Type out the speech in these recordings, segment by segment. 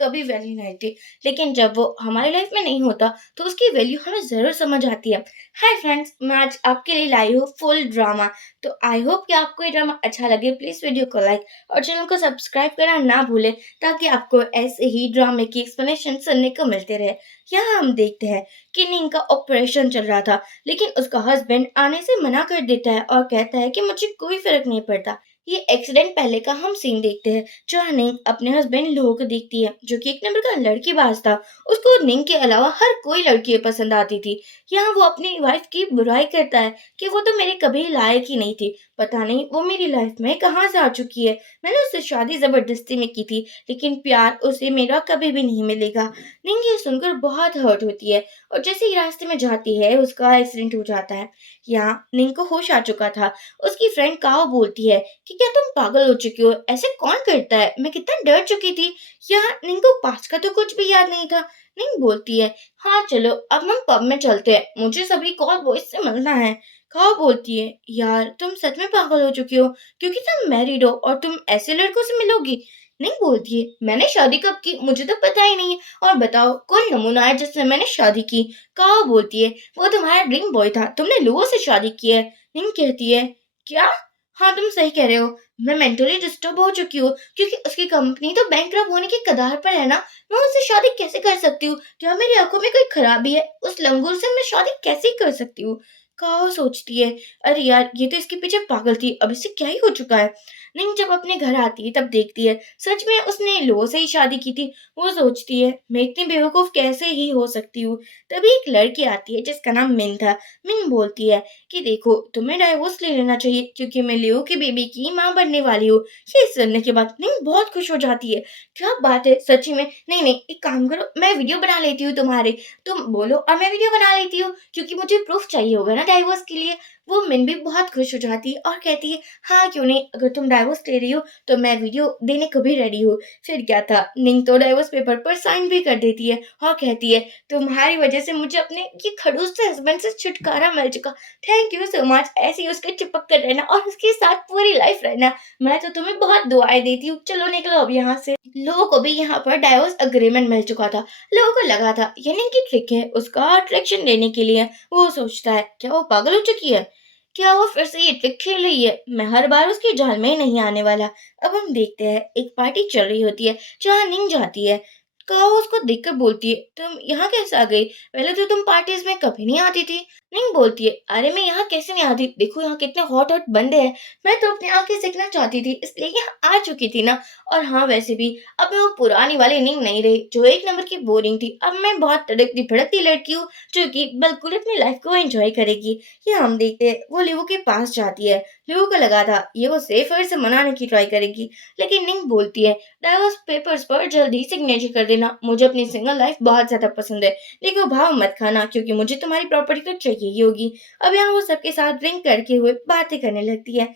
कभी वैल्यू नहीं थी, लेकिन जब वो हमारी लाइफ में नहीं होता तो उसकी वैल्यू हमें ज़रूर समझ आती है। हाय फ्रेंड्स, मैं आज आपके लिए लाई हूँ फुल ड्रामा। तो आई होप कि आपको ये ड्रामा अच्छा लगे। प्लीज़ वीडियो को लाइक और चैनल को सब्सक्राइब करना ना भूलें, ताकि आपको ऐसे ही ड्रामे की एक्सप्लेनेशन सुनने को मिलते रहे। यहाँ हम देखते हैं कि निंग का ऑपरेशन चल रहा था, लेकिन उसका हस्बैंड आने से मना कर देता है और कहता है कि मुझे कोई फर्क नहीं पड़ता। ये एक्सीडेंट पहले का हम सीन देखते हैं, जहाँ निंग अपने हस्बैंड लो को देखती है, जो कि एक नंबर का लड़कीबाज था। उसको निंग के अलावा हर कोई लड़की पसंद आती थी। यहाँ वो अपनी वाइफ की बुराई करता है कि वो तो मेरे कभी लायक ही नहीं थी, पता नहीं वो मेरी लाइफ में कहाँ से आ चुकी है। मैंने उससे शादी जबरदस्ती में की थी, लेकिन प्यार उसे मेरा कभी भी नहीं मिलेगा। निंग ये सुनकर बहुत हर्ट होती है और जैसे ही रास्ते में जाती है उसका एक्सीडेंट हो जाता है। यहाँ निंग को होश आ चुका था। उसकी फ्रेंड काओ बोलती है कि क्या तुम पागल हो चुकी हो, ऐसे कौन करता है, मैं कितना डर चुकी थी। यहाँ निंग को पास्ट का तो कुछ भी याद नहीं था। निंग बोलती है, हाँ चलो अब हम पब में चलते हैं, मुझे सभी कॉल बॉयज से मिलना है। काओ बोलती है, यार तुम सच में पागल हो चुकी हो, क्योंकि तुम मैरिड हो और तुम ऐसे लड़कों से मिलोगी। निंग बोलती है, मैंने शादी कब की, मुझे तो पता ही नहीं है, और बताओ कोई नमूना है जिससे मैंने शादी की। काओ बोलती है, वो तुम्हारा ड्रीम बॉय था, तुमने लुओ से शादी की है। निंग कहती है, क्या? हाँ तुम सही कह रहे हो, मैं मेंटली डिस्टर्ब हो चुकी हूँ, क्योंकि उसकी कंपनी तो बैंकरप्ट होने की कगार पर है ना। मैं उससे शादी कैसे कर सकती हूँ? क्या मेरी आंखों में कोई खराबी है? उस लंगूर से मैं शादी कैसे कर सकती हूँ? काओ सोचती है, अरे यार ये तो इसके पीछे पागल थी, अब इससे क्या ही हो चुका है। निंग जब अपने घर आती है तब देखती है सच में उसने लो से ही शादी की थी। वो सोचती है, मैं इतनी बेवकूफ कैसे ही हो सकती हूँ। तभी एक लड़की आती है जिसका नाम मिन था। मिन बोलती है कि देखो तुम्हें डाइवोर्स ले लेना चाहिए, क्योंकि मैं लियो की बेबी की माँ बनने वाली हूँ। ये सुनने के बाद निंग बहुत खुश हो जाती है। क्या बात है, सच्ची में? नहीं नहीं, एक काम करो, मैं वीडियो बना लेती हूँ तुम्हारे, तुम बोलो और मैं वीडियो बना लेती हूँ, क्योंकि मुझे प्रूफ चाहिए होगा ना डाइवोर्स के लिए। वो मिन भी बहुत खुश हो जाती है और कहती है, हाँ क्यों नहीं, अगर तुम डाइवोर्स ले रही हो तो मैं वीडियो देने को भी रेडी हूँ। फिर क्या था, निंग तो डाइवोर्स पेपर पर साइन भी कर देती है और कहती है, तुम्हारी वजह से मुझे अपने ये खड़ूस से हस्बैंड से छुटकारा मिल चुका। थैंक यू सो मच, ऐसे ही उसके चिपक कर रहना और उसके साथ पूरी लाइफ रहना। मैं तो तुम्हें बहुत दुआएं देती हूँ, चलो निकलो अब यहाँ से। लोगों को भी यहाँ पर डाइवोर्स अग्रीमेंट मिल चुका था। लोगों को लगा था ये निंग की ट्रिक है उसका अट्रैक्शन लेने के लिए। वो सोचता है, क्या वो पागल हो चुकी है? क्या वो फिर से ये ट्रिक खेल रही है? मैं हर बार उसकी जाल में नहीं आने वाला। अब हम देखते हैं एक पार्टी चल रही होती है जहाँ निंग जाती है। काओ उसको देखकर बोलती है, तुम यहाँ कैसे आ गई? पहले तो तुम पार्टीज में कभी नहीं आती थी। निंग बोलती है, अरे मैं यहाँ कैसे नहीं आती, देखो यहाँ कितने हॉट हॉट बंदे हैं। मैं तो अपनी आंखें देखना चाहती थी, इसलिए यहाँ आ चुकी थी ना। और हाँ वैसे भी अब मैं वो पुरानी वाली निंग नहीं रही जो एक नंबर की बोरिंग थी। अब मैं बहुत तड़कती भड़कती लड़की हूँ, जो कि बिल्कुल अपनी लाइफ को एंजॉय करेगी। ये हम देखते हैं वो लिवो के पास जाती है। लिवो को लगा था ये वो सेफर से मनाने की ट्राई करेगी, लेकिन निंग बोलती है, डाइवोर्स पेपर्स पर जल्दी सिग्नेचर कर देना, मुझे अपनी सिंगल लाइफ बहुत ज्यादा पसंद है। लेकिन भाव मत खाना, क्योंकि मुझे तुम्हारी प्रॉपर्टी तो चाहिए ही होगी। अब यहाँ वो सबके साथ ड्रिंक करके हुए बातें करने लगती है।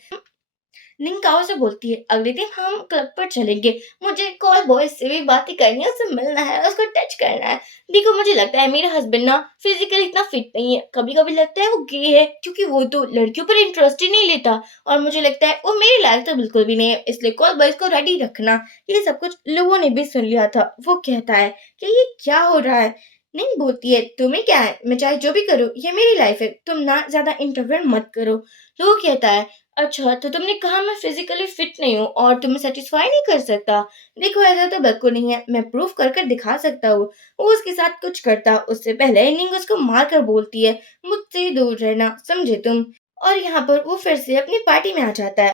निंगाओ से बोलती है, अगले दिन हम क्लब पर चलेंगे, मुझे कॉल बॉय से भी बातें करनी है, उससे मिलना है, उसको टच करना है। देखो मुझे लगता है मेरा हस्बैंड ना फिजिकली इतना फिट नहीं है, कभी कभी लगता है वो गे है, क्योंकि वो तो लड़कियों पर इंटरेस्ट ही नहीं लेता। और मुझे लगता है वो मेरे लायक तो बिल्कुल भी नहीं है, इसलिए कॉल बॉयज को रेडी रखना। ये सब कुछ लोगों ने भी सुन लिया था। वो कहता है कि ये क्या हो रहा है। नहीं बोलती है, तुम्हें क्या है, मैं चाहे जो भी करूँ, ये मेरी लाइफ है, तुम ना ज्यादा इंटरफेयर मत करो। लोग कहता है, अच्छा तो तुमने कहा मैं फिजिकली फिट नहीं हूँ और तुम्हें सेटिस्फाई नहीं कर सकता। देखो ऐसा तो बिल्कुल नहीं है, मैं प्रूफ कर कर दिखा सकता हूँ। वो उसके साथ कुछ करता उससे पहले निंग उसको मार कर बोलती है, मुझसे दूर रहना, समझे तुम। और यहाँ पर वो फिर से अपनी पार्टी में आ जाता है।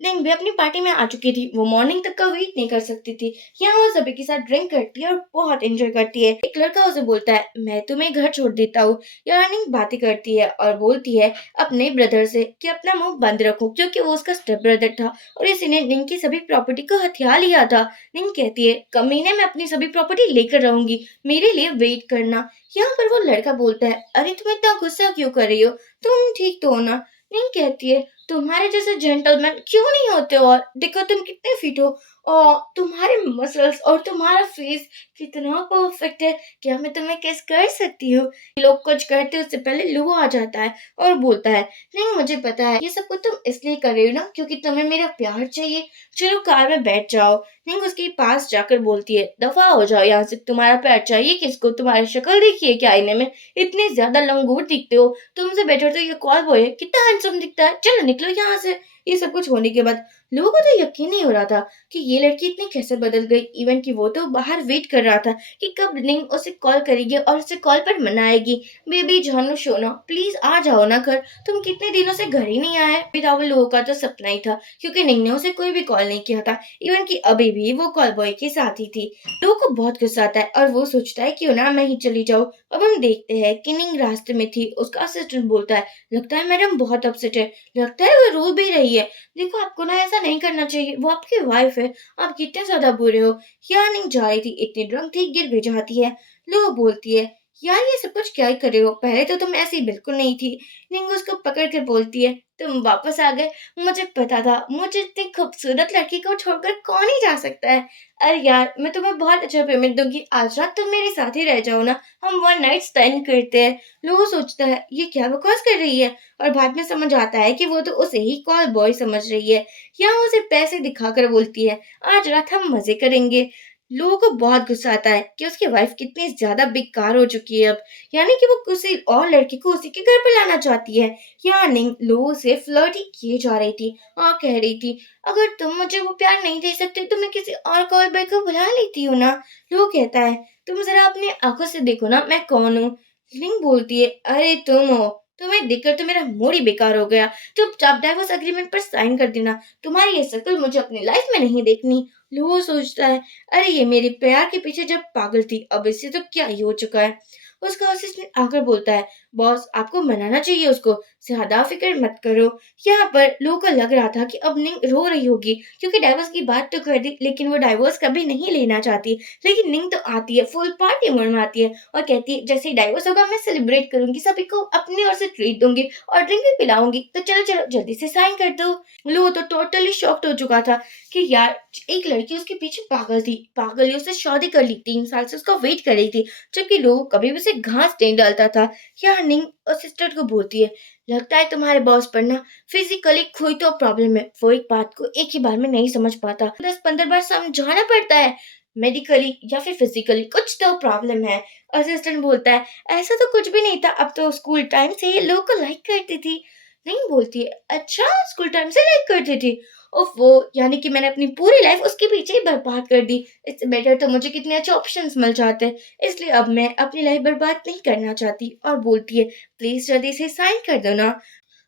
निंग भी अपनी पार्टी में आ चुकी थी। वो मॉर्निंग तक का वेट नहीं कर सकती थी। यहाँ वो सभी के साथ ड्रिंक करती है और बहुत एंजॉय करती है। एक लड़का उसे बोलता है, मैं तुम्हें घर छोड़ देता हूँ। यहाँ निंग बातें करती है और बोलती है अपने ब्रदर से कि अपना मुंह बंद रखो, क्योंकि वो उसका स्टेप ब्रदर था और इसी ने निंग की सभी प्रॉपर्टी को हथिया लिया था। निंग कहती है, कमीने में अपनी सभी प्रॉपर्टी लेकर रहूंगी, मेरे लिए वेट करना। यहाँ पर वो लड़का बोलता है, अरे तुम इतना गुस्सा क्यों कर रही हो, तुम ठीक तो हो ना? निंग कहती है, तुम्हारे जैसे जेंटलमैन क्यों नहीं होते, और देखो तुम कितने फिट हो। और तुम्हारे मसल्स और तुम्हारा फेस कितना परफेक्ट है, क्या मैं तुम्हें किस कर सकती हूँ? लोग कुछ करते उससे पहले लू आ जाता है और बोलता है, नहीं मुझे पता है ये सब कुछ तुम इसलिए कर रही हो ना क्योंकि तुम्हें मेरा प्यार चाहिए। चलो कार में बैठ जाओ। नहीं उसके पास जाकर बोलती है, दफा हो जाओ यहाँ से, तुम्हारा प्यार चाहिए किसको? तुम्हारी शक्ल देखिए क्या आईने में, इतने ज्यादा लंगूर दिखते हो। तुमसे बेटर तो ये कॉल बॉय है, कितना हैंडसम दिखता है, चलो निकलो यहाँ से। ये सब कुछ होने के बाद लोगों को तो यकीन नहीं हो रहा था कि ये लड़की इतनी कैसे बदल गई। इवन कि वो तो बाहर वेट कर रहा था कि कब निंग उसे कॉल करेगी और उसे कॉल पर मनाएगी, बेबी जानू सोना प्लीज आ जाओ ना घर, तुम कितने दिनों से घर ही नहीं आए। राहुल लोगों का तो सपना ही था क्योंकि निंग ने उसे कोई भी कॉल नहीं किया था। इवन कि अभी भी वो कॉल बॉय के साथ ही थी। लोगों को बहुत गुस्सा आता है और वो सोचता है क्यों ना मैं ही चली जाऊँ। अब हम देखते हैं कि निंग रास्ते में थी, उसका असिस्टेंट बोलता है, लगता है मैडम बहुत अपसेट है, लगता है वो रो भी रही है। देखो आपको ना ऐसा नहीं करना चाहिए, वो आपकी वाइफ है, आप कितने ज्यादा बुरे हो। यार नहीं जा रही थी, इतनी ड्रंक थी, गिर भी जाती है। लो बोलती है, यार ये सब कुछ क्या ही कर रहे हो, पहले तो तुम ऐसी बिल्कुल नहीं थी। निंग उसको पकड़ कर बोलती है, तुम वापस आ गए, मुझे पता था, मुझे इतनी खूबसूरत लड़की को छोड़कर कौन ही जा सकता है। अरे यार मैं तुम्हें बहुत अच्छा पेमेंट दूंगी, आज रात तुम मेरे साथ ही रह जाओ ना, हम वन नाइट स्टैंड करते हैं। लोगो सोचता है ये क्या बकवास कर रही है और बाद में समझ आता है कि वो तो उसे ही कॉल बॉय समझ रही है। यहाँ उसे पैसे दिखाकर बोलती है, आज रात हम मजे करेंगे। लोगों को बहुत गुस्सा आता है कि उसकी वाइफ कितनी ज्यादा बेकार हो चुकी है अब, यानी कि वो किसी और लड़की को उसी के घर पर लाना चाहती है। यहाँ निंग लोगों से फ्लर्ट ही किए जा रही थी और कह रही थी, अगर तुम मुझे वो प्यार नहीं दे सकते तो मैं किसी और कॉल बॉय को बुला लेती हूँ ना। लोग कहता है, तुम जरा अपनी आंखों से देखो ना मैं कौन हूँ। लिंग बोलती है, अरे तुम हो, तुम्हें देखकर तो मेरा मूड ही बेकार हो गया, चुपचाप डाइवोर्स एग्रीमेंट पर साइन कर देना, तुम्हारी ये शक्ल मुझे अपनी लाइफ में नहीं देखनी। लूहो सोचता है, अरे ये मेरे प्यार के पीछे जब पागल थी अब इससे तो क्या ही हो चुका है। उसका असिस्टेंट आकर बोलता है, बॉस आपको मनाना चाहिए उसको, ज्यादा फिक्र मत करो। यहाँ पर लोगों को लग रहा था कि अब निंग रो रही होगी क्योंकि डाइवोर्स की बात तो कर दी, लेकिन वो डाइवोर्स कभी नहीं लेना चाहती। लेकिन निंग तो आती है, फुल पार्टी मोड में आती है और कहती है, जैसे ही डाइवोर्स होगा मैं सेलिब्रेट करूंगी, सभी को अपनी ओर से ट्रीट दूंगी और ड्रिंक भी पिलाऊंगी, तो चलो चलो जल्दी से साइन कर दो। लो तो टोटली शॉक्ड हो चुका था कि यार एक लड़की उसके पीछे पागल थी, पागल ने उससे शादी कर ली, 3 साल से उसका वेट कर रही थी, जबकि लोग कभी भी उसे घास नहीं डालता था। यार निंग असिस्टेंट को बोलती है, लगता है तुम्हारे बॉस पर ना फिजिकली कोई तो प्रॉब्लम है, वो एक बात को एक ही बार में नहीं समझ पाता, 10-15 बार समझाना पड़ता है, मेडिकली या फिर फिजिकली कुछ तो प्रॉब्लम है। असिस्टेंट बोलता है, ऐसा तो कुछ भी नहीं था, अब तो स्कूल टाइम से ये लोग को लाइक करती थी। नहीं बोलती है, अच्छा स्कूल टाइम से लाइक करती थी, उफ वो, यानी कि मैंने अपनी पूरी लाइफ उसके पीछे ही बर्बाद कर दी, इससे बेटर तो मुझे कितने अच्छे ऑप्शंस मिल जाते, इसलिए अब मैं अपनी लाइफ बर्बाद नहीं करना चाहती। और बोलती है, प्लीज जल्दी से साइन कर दो ना।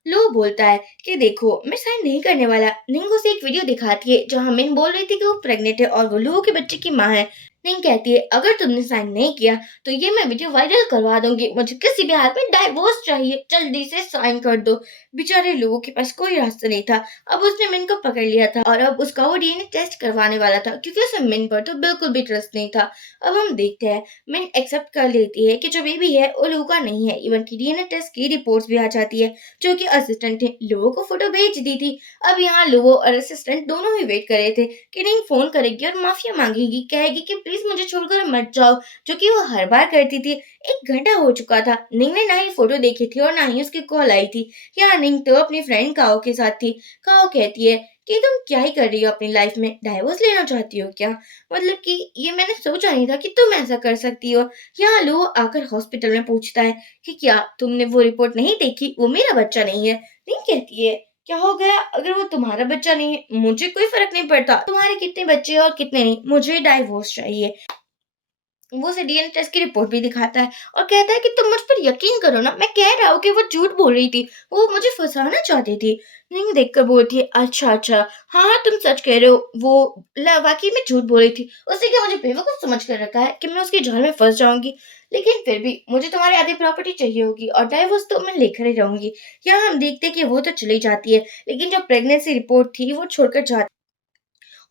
लो बोलता है कि देखो मैं साइन नहीं करने वाला। निंग उसे एक वीडियो दिखाती है जहां मिन बोल रही थी कि वो प्रेग्नेंट है और वो लोगों के बच्चे की माँ है। निंग कहती है, अगर तुमने साइन नहीं किया तो ये मैं वीडियो वायरल करवा दूंगी, मुझे किसी भी हाल में डाइवोर्स चाहिए, जल्दी से साइन कर दो। बेचारे लोगों के पास कोई रास्ता नहीं था, अब उसने मिन को पकड़ लिया था और अब उसका वो डीएनए टेस्ट करवाने वाला था क्योंकि उसे मिन पर तो बिल्कुल भी ट्रस्ट नहीं था। अब हम देखते हैं मिन एक्सेप्ट कर लेती है कि जो बेबी है वो लोगों का नहीं है, इवन की डीएनए टेस्ट की रिपोर्ट्स भी आ जाती है, जो कि असिस्टेंट ने लोगों को फोटो भेज दी थी। अब यहाँ लोगो और असिस्टेंट दोनों ही वेट कर रहे थे कि नहीं फोन करेगी और माफिया मांगेगी, कहेगी कि प्लीज मुझे छोड़कर मत जाओ, जो कि वो हर बार करती थी। 1 घंटा हो चुका था, निंग ने ना ही फोटो देखी थी और ना ही उसकी कॉल आई थी। यहाँ निंग तो अपनी फ्रेंड काओ के साथ थी। काओ कहती है कि तुम क्या ही कर रही हो अपनी लाइफ में, डाइवोर्स लेना चाहती हो क्या? मतलब कि ये मैंने सोचा नहीं था कि तुम ऐसा कर सकती हो। यहाँ लो आकर हॉस्पिटल में पूछता है कि क्या तुमने वो रिपोर्ट नहीं देखी, वो मेरा बच्चा नहीं है। नहीं कहती है, क्या हो गया अगर वो तुम्हारा बच्चा नहीं है, मुझे कोई फर्क नहीं पड़ता तुम्हारे कितने बच्चे हैं और कितने नहीं, मुझे डाइवोर्स चाहिए। वो उसे डीएनए टेस्ट की रिपोर्ट भी दिखाता है और कहता है कि तुम मुझ पर यकीन करो ना, मैं कह रहा हूँ कि वो झूठ बोल रही थी, वो मुझे फंसाना चाहती थी। नहीं देखकर बोलती है, अच्छा अच्छा, हाँ हाँ तुम सच कह रहे हो, वो वाकई में झूठ बोल रही थी, उसने क्या मुझे बेवकूफ समझ कर रखा है कि मैं उसके जाल में फंस जाऊंगी, लेकिन फिर भी मुझे तुम्हारी आधी प्रॉपर्टी चाहिए होगी और डाइवोर्स तो मैं लेकर ही रहूंगी। यहाँ हम देखते हैं कि वो तो चली जाती है, लेकिन जो प्रेगनेंसी रिपोर्ट थी वो छोड़कर जाती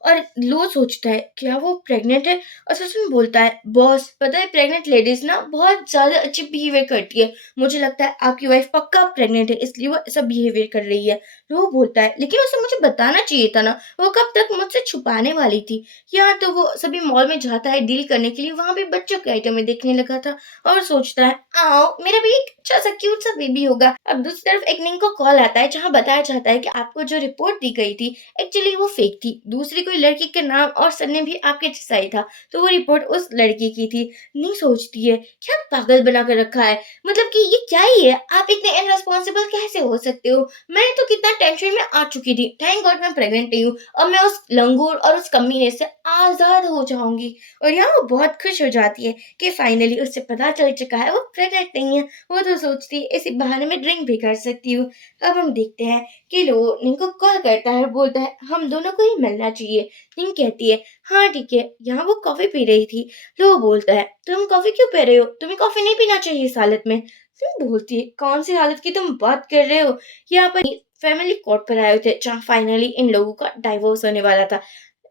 और लो सोचता है क्या वो प्रेग्नेंट है। असिस्टेंट बोलता है बॉस पता है प्रेग्नेंट लेडीज ना बहुत ज्यादा अच्छी बिहेवियर करती है, मुझे लगता है आपकी वाइफ पक्का प्रेग्नेंट है इसलिए वो ऐसा बिहेवियर कर रही है। लो बोलता है लेकिन उसे मुझे बताना चाहिए था ना, वो कब तक मुझसे छुपाने वाली थी। या तो वो सभी मॉल में जाता है डील करने के लिए, वहां भी बच्चों के आइटम देखने लगा था और सोचता है आओ मेरा भी एक अच्छा सा क्यूट सा बेबी होगा। अब दूसरी तरफ एक निंग को कॉल आता है जहाँ बताया जाता है कि आपको जो रिपोर्ट दी गई थी एक्चुअली वो फेक थी, दूसरी कोई लड़की के नाम और सरनेम भी आपके जैसा ही था, तो वो रिपोर्ट उस लड़की की थी। नहीं सोचती है क्या पागल बना कर रखा है, मतलब कि ये क्या ही है, आप इतने इनरेस्पॉन्सिबल कैसे हो सकते हो। मैं तो कितना टेंशन में आ चुकी थी, थैंक गॉड मैं प्रेग्नेंट नहीं हूँ, अब मैं उस लंगूर और उस कमीने से आजाद हो जाऊंगी। और यहाँ वो बहुत खुश हो जाती है कि फाइनली उससे पता चल चुका है वो प्रेग्नेंट नहीं है। वो तो सोचती है इसी बहाने में ड्रिंक भी कर सकती हूँ। अब हम देखते हैं कि लो निंग को कॉल करता है और बोलता है हम दोनों को ही मिलना चाहिए। निंग कहती है हाँ ठीक है, यहाँ वो कॉफी पी रही थी। लो बोलता है तुम कॉफी क्यों पी रहे हो, तुम्हें कॉफी नहीं पीना चाहिए इस हालत में। तुम बोलती है कौन सी हालत की तुम बात कर रहे हो, यहाँ पर फैमिली कोर्ट पर आए हुए थे जहाँ फाइनली इन लोगों का डाइवोर्स होने वाला था।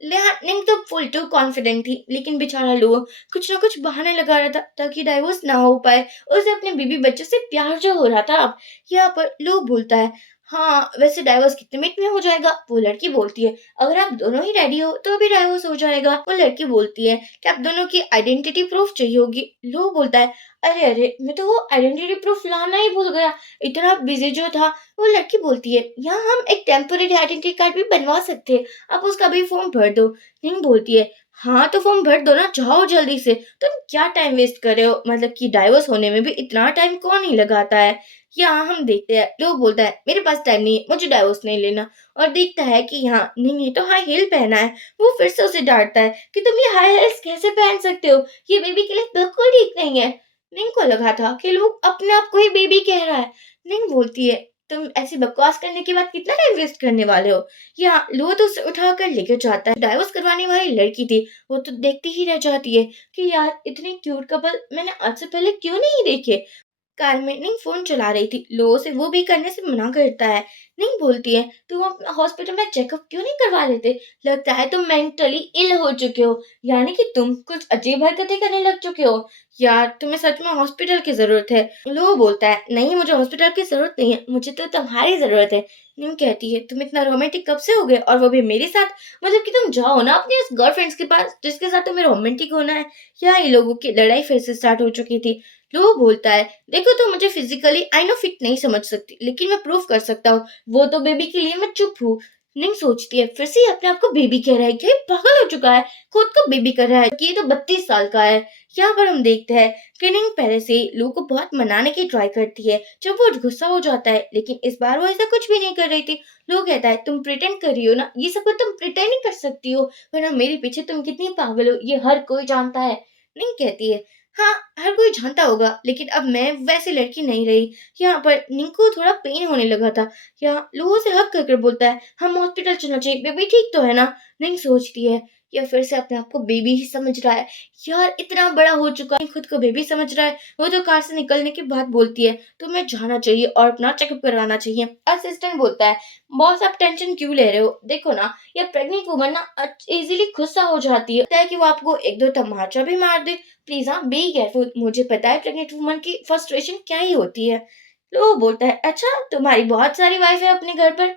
निंग तो फुल टू कॉन्फिडेंट थी लेकिन बेचारा लो कुछ ना कुछ बहाने लगा रहा था ताकि डाइवोर्स ना हो पाए, उसे अपने बीबी बच्चे से प्यार जो हो रहा था। अब यहाँ पर लो बोलता है हाँ वैसे डाइवोर्स कितने मिनट में हो जाएगा। वो लड़की बोलती है अगर आप दोनों ही रेडी हो तो भी डाइवोर्स हो जाएगा। वो लड़की बोलती है कि आप दोनों की आइडेंटिटी प्रूफ चाहिए होगी। लो बोलता है अरे अरे मैं तो वो आइडेंटिटी प्रूफ लाना ही भूल गया, इतना बिजी जो था। वो लड़की बोलती है यहाँ हम एक टेम्पोररी आइडेंटिटी कार्ड भी बनवा सकते हैं, आप उसका भी फॉर्म भर दो। निंग बोलती है हाँ तो फॉर्म भर दो ना, जाओ जल्दी से, तुम क्या टाइम वेस्ट कर रहे हो, मतलब कि डाइवोर्स होने में भी इतना टाइम कौन ही लगाता है। यहाँ हम देखते हैं लो बोलता है मेरे पास टाइम नहीं है, मुझे डाइवोर्स नहीं लेना। और देखता है कि यहाँ निंग ने तो हाई हील पहना है। वो फिर से उसे डांटता है कि तुम ये हाई हील्स कैसे पहन सकते हो, ये बेबी के लिए बिल्कुल ठीक नहीं है। निंग को लगा था कि लोग अपने आप को ही बेबी कह रहा है। निंग बोलती है तुम ऐसी बकवास करने के बाद कितना टाइम वेस्ट करने वाले हो। या लो तो उसे उठा कर लेकर जाता है, डाइवोर्स करवाने वाली लड़की थी वो तो देखती ही रह जाती है कि यार इतने क्यूट कपल मैंने आज से पहले क्यों नहीं देखे। कार में निंग फोन चला रही थी, लो से वो भी करने से मना करता है। निंग बोलती है तुम अपना हॉस्पिटल में चेकअप क्यों नहीं करवा लेते, लगता है तुम मेंटली इल हो चुके हो, यानी कि तुम कुछ अजीब हरकतें करने लग चुके हो, यार तुम्हें सच में हॉस्पिटल की जरूरत है। लो बोलता है नहीं मुझे हॉस्पिटल की जरूरत नहीं है, मुझे तो तुम्हारी जरूरत है। निंग कहती है तुम इतना रोमांटिक कब से हो गए और वो भी मेरे साथ, मतलब कि तुम जाओ ना अपनी उस गर्लफ्रेंड्स के पास जिसके साथ तुम्हें रोमांटिक होना है। यहाँ ये लोगों की लड़ाई फिर से स्टार्ट हो चुकी थी। लो बोलता है देखो तुम मुझे फिजिकली आई नो फिट नहीं समझ सकती लेकिन मैं प्रूव कर सकता हूँ, वो तो बेबी के लिए मैं चुप हूँ। निंग सोचती है फिर से ये अपने आप को बेबी कह रहा है, क्या ये पागल हो चुका है, खुद को बेबी कर रहा है कि ये तो 32 साल का है। यहाँ पर हम देखते हैं कि निंग पहले से लो को बहुत मनाने की ट्राई करती है जब वो गुस्सा हो जाता है, लेकिन इस बार वो ऐसा कुछ भी नहीं कर रही थी। लो कहता है तुम प्रिटेंड कर रही हो ना, ये सब कुछ तुम प्रिटेंड नहीं कर सकती हो, वरना मेरे पीछे तुम कितनी पागल हो ये हर कोई जानता है। निंग कहती है हाँ हर कोई जानता होगा लेकिन अब मैं वैसी लड़की नहीं रही। यहाँ पर निंग को थोड़ा पेन होने लगा था। यहाँ लोगों से हक कर बोलता है हम हॉस्पिटल चलना चाहिए, बेबी ठीक तो है ना। निंग सोचती है या फिर से अपने आप को बेबी ही समझ रहा है, यार इतना बड़ा हो चुका है खुद को बेबी समझ रहा है। वो तो कार से निकलने के बाद बोलती है तुम्हें जाना चाहिए और अपना चेकअप करवाना चाहिए। असिस्टेंट बोलता है बॉस आप टेंशन क्यों ले रहे हो, देखो ना ये प्रेग्नेंट वुमन ना इजीली गुस्सा हो जाती है, लगता है कि वो आपको एक दो तमाचा भी मार दे। प्लीज हाँ बी केयरफुल, मुझे पता है प्रेग्नेंट वुमन की फ्रस्ट्रेशन क्या ही होती है। तो वो बोलता है अच्छा तुम्हारी बहुत सारी वाइफ है अपने घर पर।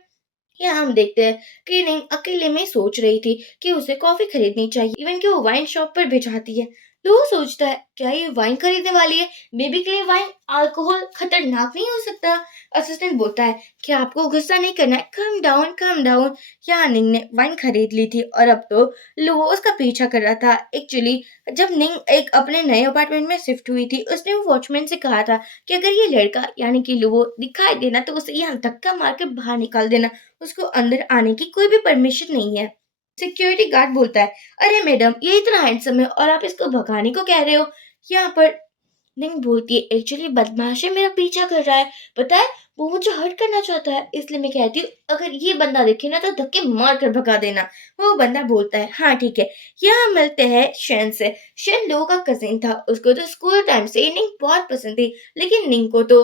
यहाँ हम देखते हैं कि नहीं अकेले में सोच रही थी कि उसे कॉफी खरीदनी चाहिए, इवन कि वो वाइन शॉप पर भी जाती है। तो वो सोचता है क्या ये वाइन खरीदने वाली है, बेबी के लिए वाइन अल्कोहल खतरनाक नहीं हो सकता। असिस्टेंट बोलता है क्या आपको गुस्सा नहीं करना है, कम डाउन कम डाउन। यहाँ निंग ने वाइन खरीद ली थी और अब तो लो उसका पीछा कर रहा था। एक्चुअली जब निंग एक अपने नए अपार्टमेंट में शिफ्ट हुई थी उसने वो वॉचमैन से कहा था कि अगर ये लड़का यानी कि लो दिखाई देना तो उसे यहाँ धक्का मार के बाहर निकाल देना, उसको अंदर आने की कोई भी परमिशन नहीं है। सिक्योरिटी गार्ड बोलता है अरे मैडम ये इतना हैंडसम है और आप इसको भगाने को कह रहे हो। यहाँ पर नहीं बोलती है एक्चुअली बदमाश है, मेरा पीछा कर रहा है, पता है वो मुझे हर्ट करना चाहता है, इसलिए मैं कहती हूँ अगर ये बंदा दिखे ना तो धक्के मार कर भगा देना। वो बंदा बोलता है हाँ ठीक है। यहाँ मिलते हैं शेन से। शेन लो का कजिन था, उसको तो स्कूल टाइम से निंग बहुत पसंद थी लेकिन निंग को तो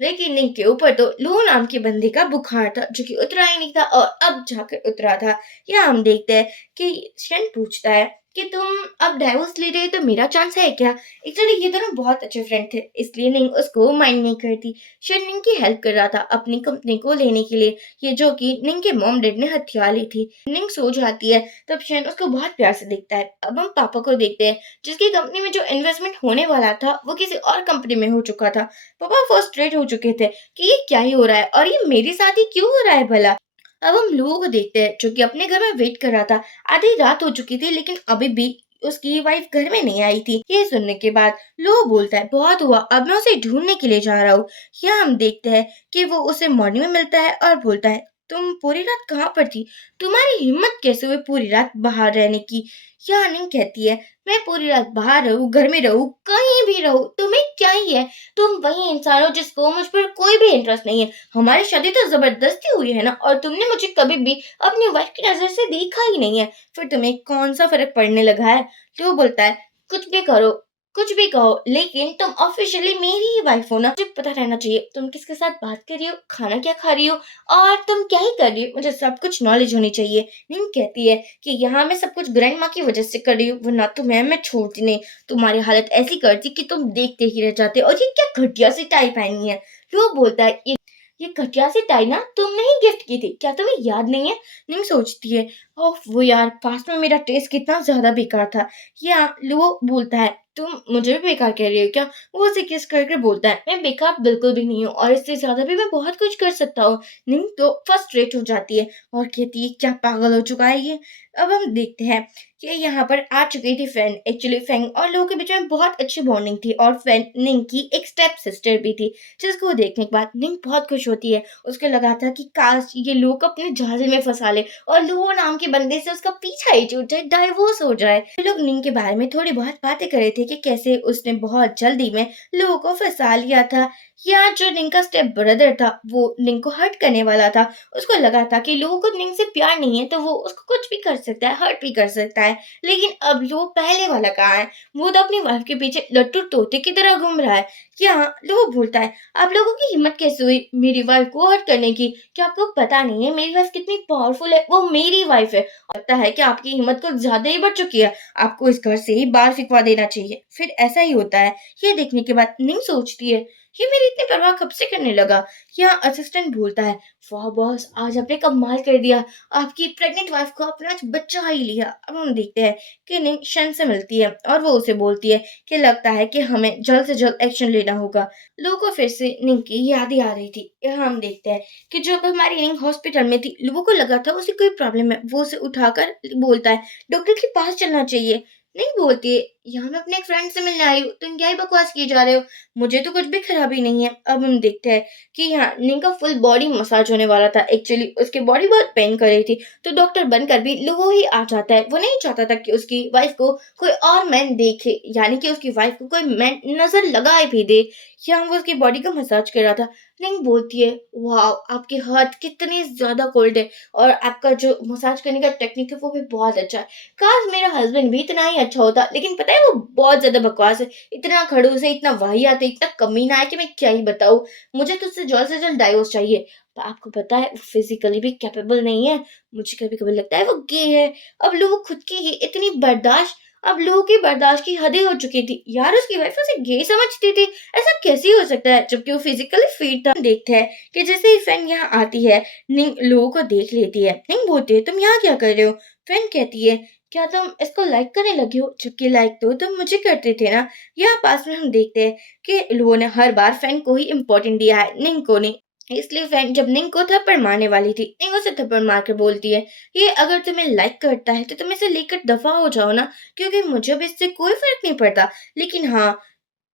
लेकिन निक के ऊपर तो लू नाम के बंदे का बुखार था जो कि उतरा ही नहीं था और अब जाकर उतरा था। यहाँ हम देखते हैं कि शन पूछता है कि तुम अब डाइवोर्स ले रहे हो तो मेरा चांस है क्या। एक्चुअली ये दोनों बहुत अच्छे फ्रेंड थे इसलिए निंग उसको माइंड नहीं करती। शन निंग की हेल्प कर रहा था अपनी कंपनी को लेने के लिए, ये जो कि निंग के मॉम डैड ने हथिया ली थी। निंग सो जाती है तब शन उसको बहुत प्यार से देखता है। अब हम पापा को देखते हैं जिसकी कंपनी में जो इन्वेस्टमेंट होने वाला था वो किसी और कंपनी में हो चुका था। पापा फ्रस्ट्रेट हो चुके थे कि ये क्या ही हो रहा है और ये मेरे साथ ही क्यों हो रहा है भला। अब हम लोगों को देखते हैं जो कि अपने घर में वेट कर रहा था। आधी रात हो चुकी थी लेकिन अभी भी उसकी वाइफ घर में नहीं आई थी। ये सुनने के बाद लो बोलता है बहुत हुआ, अब मैं उसे ढूंढने के लिए जा रहा हूँ। यहाँ हम देखते हैं कि वो उसे मॉर्निंग में मिलता है और बोलता है तुम पूरी रात कहाँ पर थी, तुम्हारी हिम्मत कैसे हुई पूरी रात बाहर रहने की। यहाँ नहीं कहती है मैं पूरी रात बाहर रहूँ घर में रहूँ कहीं भी रहूँ तुम्हें क्या ही है, तुम वही इंसान हो जिसको मुझ पर कोई भी इंटरेस्ट नहीं है। हमारी शादी तो जबरदस्ती हुई है ना और तुमने मुझे कभी भी अपनी वाइफ की नजर से देखा ही नहीं है, फिर तुम्हें कौन सा फर्क पड़ने लगा है। तो वो बोलता है कुछ भी करो कुछ भी कहो लेकिन तुम ऑफिशियली मेरी ही वाइफ हो ना, मुझे पता रहना चाहिए तुम किसके साथ बात कर रही हो, खाना क्या खा रही हो और तुम क्या ही कर रही हो, मुझे सब कुछ नॉलेज होनी चाहिए। नीम कहती है कि यहाँ मैं सब कुछ ग्रैंड माँ की वजह से कर रही हूँ वरना तुम्हें मैं छोड़ती नहीं, तुम्हारी हालत ऐसी करती कि तुम देखते ही रह जाते। और ये क्या घटिया सी टाई पहनी है। वो बोलता है ये घटिया सी टाई ना तुमने ही गिफ्ट की थी, क्या तुम्हें याद नहीं है। निम सोचती है ओह वो यार पास्ट में मेरा टेस्ट कितना ज्यादा बेकार था। या वो बोलता है तुम मुझे भी बेकार कह रही हो क्या। वो उसे किस करके बोलता है मैं बेकार बिल्कुल भी नहीं हूँ और इससे ज्यादा भी मैं बहुत कुछ कर सकता हूँ। निम तो फ्रस्ट्रेट हो जाती है और कहती है क्या पागल हो चुका है ये। अब हम देखते हैं कि यहाँ पर आ चुकी थी फैन। एक्चुअली फैंग और लोगों के बीच में बहुत अच्छी बॉन्डिंग थी और फैन निंग की एक स्टेप सिस्टर भी थी जिसको देखने के बाद निंग बहुत खुश होती है। उसको लगा था कि काश ये लोग अपने जहाज में फंसा ले और लुओ नाम के बंदे से उसका पीछा ही छूट जाए, डाइवोर्स हो जाए। ये लोग निंग के बारे में थोड़ी बहुत बातें कर रहे थे कि कैसे उसने बहुत जल्दी में लुओ को फंसा लिया था। या जो निंग का स्टेप ब्रदर था वो निंग को हर्ट करने वाला था। उसको लगा था कि लोगों को निंग से प्यार नहीं है तो वो उसको कुछ भी कर सकता है, हर्ट भी कर सकता है। लेकिन अब वो पहले वाला कहाँ है, वो तो अपनी वाइफ के पीछे लट्टू तोते की तरह घूम रहा है। यहाँ लोग बोलता है आप लोगों की हिम्मत कैसे हुई मेरी वाइफ को हर्ट करने की, क्या आपको पता नहीं है मेरी वाइफ कितनी पावरफुल है, वो मेरी वाइफ है। लगता है कि आपकी हिम्मत कुछ ज्यादा ही बढ़ चुकी है, आपको इस घर से ही बाहर फिकवा देना चाहिए। फिर ऐसा ही होता है। ये देखने के बाद नहीं सोचती है ये मेरी इतनी परवाह कब से करने लगा। यहाँ असिस्टेंट बोलता है वाह बॉस आज आपने कमाल कर दिया, आपकी प्रेग्नेंट वाइफ को अपना आज बच्चा ही लिया। अब हम देखते हैं कि निंग शन से मिलती है और वो उसे बोलती है कि लगता है कि हमें जल्द से जल्द एक्शन लेना होगा। लोगों को फिर से निंग की याद ही आ रही थी। यहाँ हम देखते हैं कि जब हमारी निंग हॉस्पिटल में थी लोगों को लगा था उसे कोई प्रॉब्लम है, वो उसे उठाकर बोलता है डॉक्टर के पास चलना चाहिए। नहीं बोलती है यहाँ मैं अपने एक फ्रेंड से मिलने आई हूँ, तुम क्या ही बकवास किए जा रहे हो, मुझे तो कुछ भी खराबी नहीं है। अब हम देखते हैं कि यहाँ निंग का फुल बॉडी मसाज होने वाला था। एक्चुअली उसकी बॉडी बहुत पेन कर रही थी तो डॉक्टर बनकर भी लोगो ही आ जाता है। वो नहीं चाहता था कि उसकी वाइफ को कोई और मैन देखे, यानी कि उसकी वाइफ को कोई मैन नजर लगाए भी दे। यहाँ वो उसकी बॉडी को मसाज कर रहा था। निंग बोलती है वाह आपके हाथ कितने ज्यादा कोल्ड है और आपका जो मसाज करने का टेक्निक है वो भी बहुत अच्छा है। काश मेरा हस्बैंड भी इतना ही अच्छा होता, लेकिन पता है वो बहुत ज्यादा बकवास है, इतना खड़ूस है, इतना वाहियात है, इतना कमीना है कि मैं क्या ही बताऊं। मुझे तो उससे जल्द से जल्द डाइवोर्स चाहिए। पर आपको पता है वो फिजिकली भी कैपेबल नहीं है, मुझे कभी कभी लगता है वो गे है। अब लोग खुद की ही इतनी बर्दाश्त, अब लोगों की बर्दाश्त की हदें हो चुकी थी। यार उसकी वाइफ उसे गे समझती थी, ऐसा कैसे हो सकता है जबकि वो फिजिकली फिट था। देखते हैं कि जैसे ही फैन यहाँ आती है निंग लोगों को देख लेती है। निंग बोलती है तुम यहाँ क्या कर रहे हो। फैन कहती है क्या तुम इसको लाइक करने लगे हो, जबकि लाइक तो तुम मुझे करते थे ना। यहाँ पास में हम देखते हैं कि लोगों ने हर बार फैन को ही इम्पोर्टेंट दिया है, निंग को नहीं। इसलिए फैन जब निंग को थप्पड़ मारने वाली थी निंग उसे थप्पड़ मार के बोलती है ये अगर तुम्हें लाइक करता है तो तुम इसे लेकर दफा हो जाओ ना, क्योंकि मुझे अब इससे कोई फर्क नहीं पड़ता।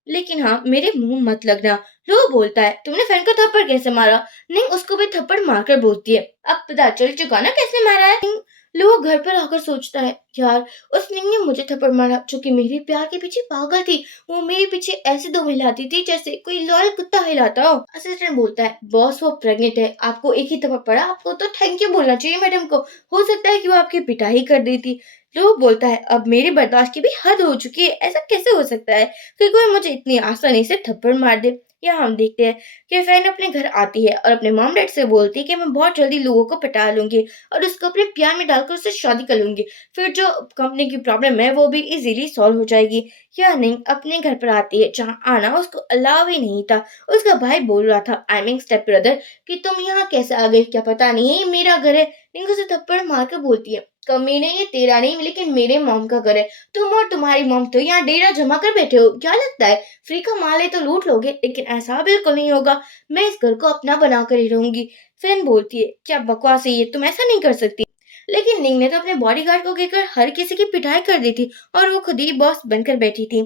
लेकिन हाँ मेरे मुंह मत लगना। लो बोलता है तुमने फैन को थप्पड़ कैसे मारा। निंग उसको भी थप्पड़ मारकर बोलती है अब पता चल चुका ना कैसे मारा है। लो घर पर आकर सोचता है यार उस निंग ने मुझे थप्पड़ मारा जो कि मेरे प्यार के पीछे पागल थी, वो मेरे पीछे ऐसे दो हिलाती थी जैसे कोई लॉयल कुत्ता हिलाता हो। असिस्टेंट बोलता है बॉस वो प्रेग्नेंट है, आपको एक ही थप्पड़ पड़ा, आपको तो थैंक यू बोलना चाहिए मैडम को, हो सकता है कि वो आपकी पिटाई कर देती। लोग बोलता है अब मेरी बर्दाश्त की भी हद हो चुकी है, ऐसा कैसे हो सकता है कि कोई मुझे इतनी आसानी से थप्पड़ मार दे। यहाँ हम देखते हैं कि फैन अपने घर आती है और अपने मॉम डैड से बोलती है कि मैं बहुत जल्दी लोगों को पटा लूंगी और उसको अपने प्यार में डालकर उससे शादी कर लूंगी। फिर जो कंपनी की प्रॉब्लम है वो भी इजीली सॉल्व हो जाएगी। यह नहीं अपने घर पर आती है जहाँ आना उसको अलाउ ही नहीं था। उसका भाई बोल रहा था, आई मीन स्टेप ब्रदर, कि तुम यहाँ कैसे आ गए, क्या पता नहीं ये मेरा घर है। रिंकू उसे थप्पड़ मारकर बोलती है, कमीने ये तेरा नहीं लेकिन मेरे मॉम का घर है। तुम और तुम्हारी मॉम तो यहाँ डेरा जमा कर बैठे हो, क्या लगता है फ्री का माल है तो लूट लोगे? लेकिन ऐसा बिल्कुल नहीं होगा, मैं इस घर को अपना बना कर ही रहूंगी। फैन बोलती है, क्या बकवास है ये, तुम ऐसा नहीं कर सकती। लेकिन निंग ने तो अपने बॉडीगार्ड को कहकर हर किसी की पिटाई कर दी थी और वो खुद ही बॉस बनकर बैठी थी।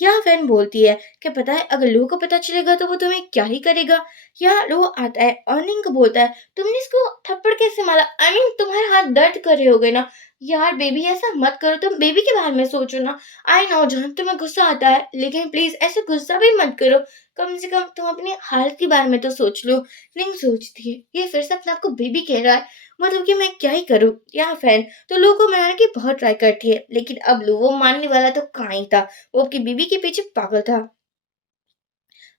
यह फैन बोलती है कि पता है अगर लो को पता चलेगा तो वो तुम्हें क्या ही करेगा। यह लो आता है और निंग को बोलता है, तुमने इसको थप्पड़ कैसे मारा? आई मीन तुम्हारे हाथ दर्द कर रहे हो गए ना। यार बेबी ऐसा मत करो, तुम बेबी के बारे में सोचो ना। आई नो जान तुम्हें गुस्सा आता है लेकिन प्लीज ऐसे गुस्सा भी मत करो, कम से कम तुम अपनी हालत के बारे में तो सोच लो। निंग सोचती है ये फिर से अपने आप को बेबी कह रहा है, मतलब कि मैं क्या ही करूं। यहाँ फैन तो लो को मनाने की बहुत ट्राई करती है लेकिन अब लो वो मानने वाला तो कहाँ ही था, वो अपनी बीबी के पीछे पागल था।